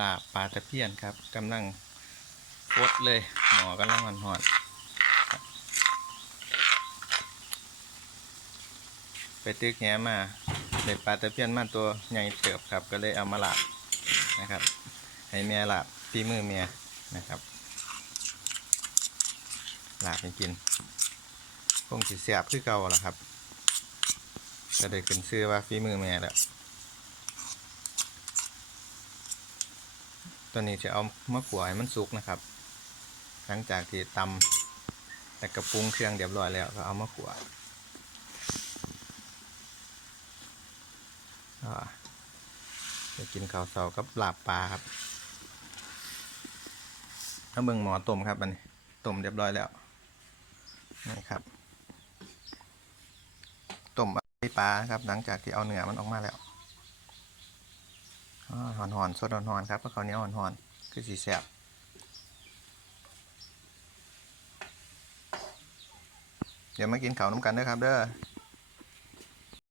ลาบปลาตะเพียนครับกำลังฟดเลยหมอกำลังหอนหอนๆไปตึกแหมาได้ปลาตะเพียนมาตัวใหญ่เติบครับ ก็เลยเอามาลาบนะครับ ให้เมียลาบฝีมือเมียนะครับลาบให้กินคงสิเสียบคือเก่าละครับก็ได้ขึ้นชื่อว่าฝีมือแม่แล้ว ตัวนี้จะเอามะขวให้มันสุกนะครับ หลังจากที่ตำแต่กระปรุงเครื่องเรียบร้อยแล้วก็เอามะขวอ่าจะกินข้าวเสากับลาบปลาครับถ้าเบิ่งหมอต้มครับอันนี้ต้มเรียบร้อยแล้วนี่ครับต้มปลาครับหลังจากที่เอาเนื้อมันออกมาแล้ว หอนหอนสดหอนๆครับเพราะเขาเนี้ยวหอนๆคือสีแสบเดี๋ยวมากินข้าวน้ำกันด้วยครับเด้อ